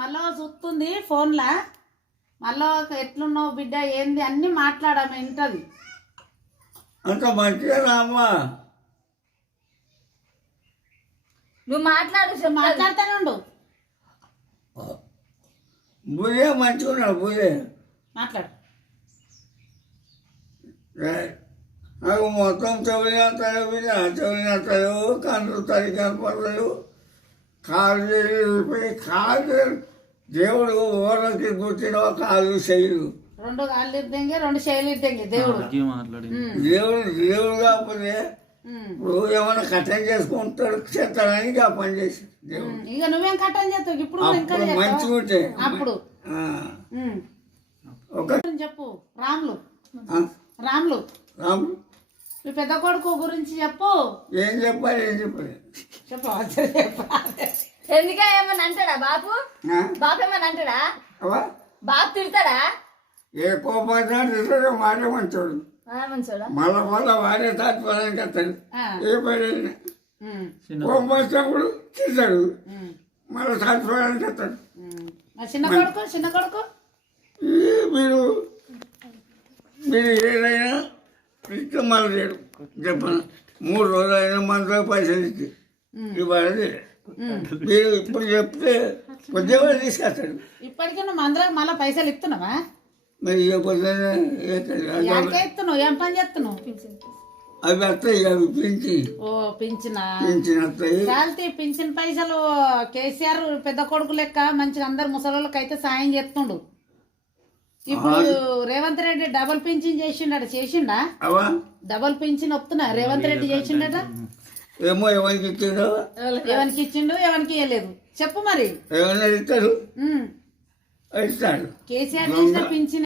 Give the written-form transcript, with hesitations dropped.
మళ్ళీ చూస్తుంది ఫోన్లా. మళ్ళీ ఎట్లున్నావు బిడ్డ ఏంది అన్ని మాట్లాడమే వింటది. అంత మంచిగా అమ్మా నువ్వు మాట్లాడు మాట్లాడుతూనే ఉండు. బుజే మంచిగా ఉన్నాడు బుజే మాట్లాడు. నాకు మొత్తం చెవినేస్తాడు చెవినేస్తాడు కన్ను తడి కనపడతాడు కాళ్ళు వెళ్ళిపోయి కాళ్ళు దేవుడు ఓరకి కూర్చుని కాళ్ళు చేయడు. రెండు కాళ్ళు ఇద్దంగి రెండు చేతులు ఇద్దంగి దేవుడు. దేవుడు కాకపోతే ఇప్పుడు ఏమైనా కట్టం చేసుకుంటాడు చేస్తాడని ఆ పని చేసి దేవుడు. ఇక నువ్వేం కట్టం చేస్తావు ఇప్పుడు మంచిగా ఉంటే అప్పుడు ఒక చెప్పు. రాములు రాములు రాము మీ పెద్ద కొడుకు గురించి చెప్పు. ఏం చెప్పాలి చెప్పు. ఎందుకే ఏమన్నా అంటాడా బాపు? బాపు ఏమన్నా అంటాడా? బాపు తిడతాడా? ఏ కోపం మాట మంచోడు మంచోడా? మళ్ళా వాడే తాత్పర్యానికి వస్తాడు. ఏ పని కోపం వచ్చినప్పుడు తింటాడు మళ్ళీ తాత్పర్యానికి వస్తాడు. చిన్న కొడుకు మీరు ఏదైనా ఇస్తే మళ్ళీ లేడు చెప్పను. 3 రోజులైనా మనతో పైసలు ఇచ్చి ఇవ్వాలి. మీరు ఇప్పుడు చెప్తే కొద్దిగా తీసుకొస్తాడు. ఇప్పటికీ నువ్వు అందరికి మళ్ళీ పైసలు ఇస్తున్నావా? మరి ఇవ్వకపోతే ఇస్తున్నావు. ఏం పని చేస్తున్నావు? అవి వస్తాయి అవి పింఛి పింఛనా వస్తాయి. చాలితే పింఛన్ పైసలు కేసీఆర్ పెద్ద కొడుకు లెక్క మంచిగా అందరు ముసలోళ్ళకి అయితే సాయం చేస్తుండు. ఇప్పుడు రేవంత్ రెడ్డి డబుల్ పింఛన్ చేసిండా? డబుల్ పింఛన్ వస్తున్నా రేవంత్ రెడ్డి చేసిండట. ఏమో ఎవరికి ఇచ్చిండో ఎవరికి ఇచ్చిండు ఎవరికి ఇవ్వలేదు చెప్పు. మరి ఏమన్నా ఇస్తాడు కేసీఆర్ చేసిన పింఛన్